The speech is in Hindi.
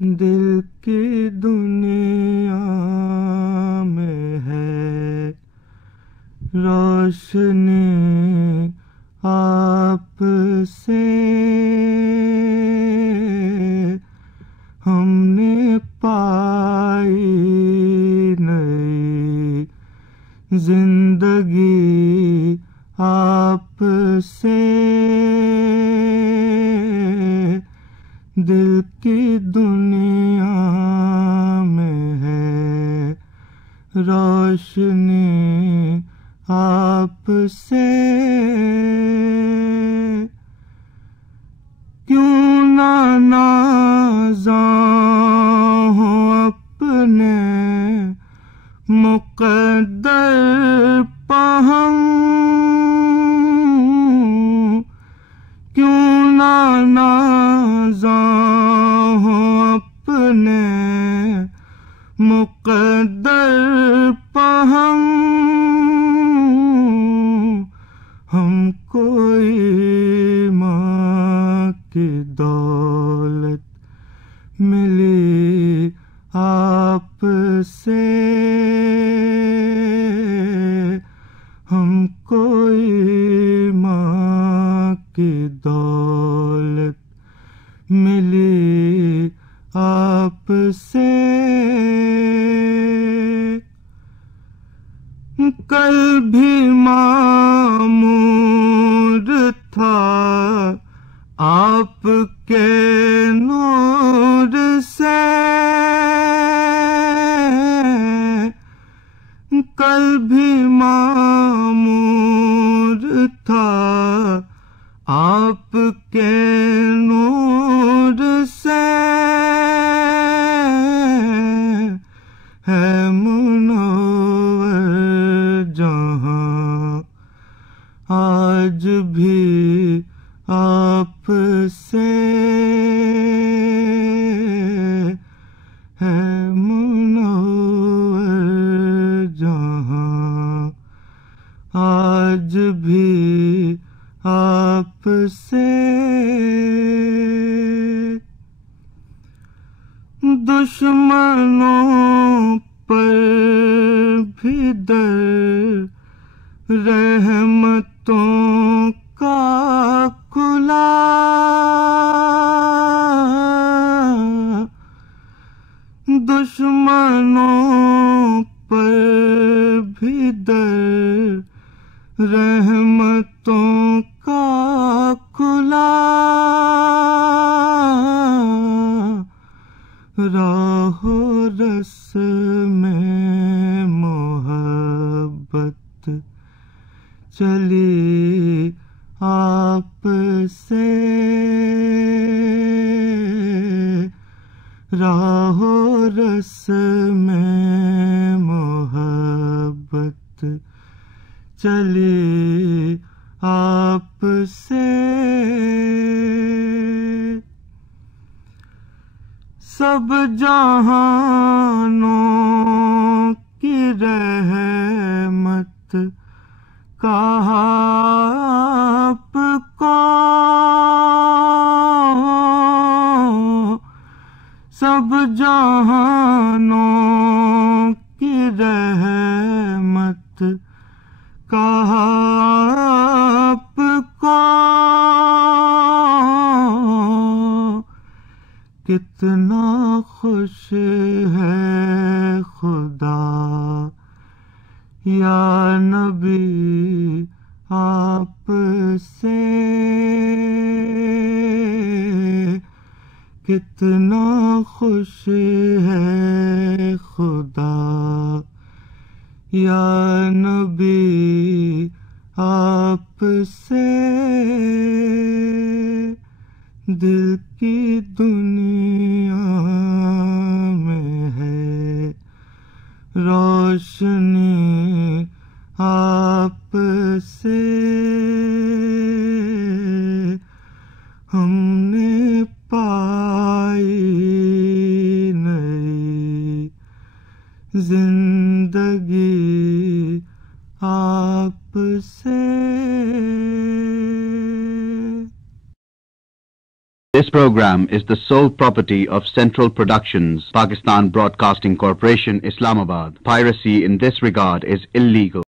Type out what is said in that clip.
दिल की दुनिया में है रोशनी आपसे हमने पाई नई जिंदगी आपसे दिल की दुनिया में है रोशनी आपसे क्यों ना नाज़ा हो अपने मुक़द्दर पर हम क्यों ना नाज़ा हो अपने मुक़द्दर पर हम कोई माँ की दौलत मिली आपसे हम कोई माँ की दौलत मिली आपसे कल भी मामूर था आपके नूर से कल भी मामूर था आपके नूर से है मुनव्वर जहां आज भी आपसे है मुनव्वर जहां आज भी आपसे दुश्मनों पर भी दर रहमतों का खुला दुश्मनों पर भी दर रहमतों का खुला राहो रस में मोहब्बत चली आपसे राहो रस में मोहब्बत चली आपसे सब जहानों की रहमत कहा आपको सब जहानों की रहमत कहा आपको कितना खुश है खुदा या नबी आपसे कितना खुश है खुदा या नबी आपसे दिल की दुनिया में है रोशनी आपसे हमने पाई नई जिंदगी आपसे। This program is the sole property of Central Productions, Pakistan Broadcasting Corporation, Islamabad. Piracy in this regard is illegal.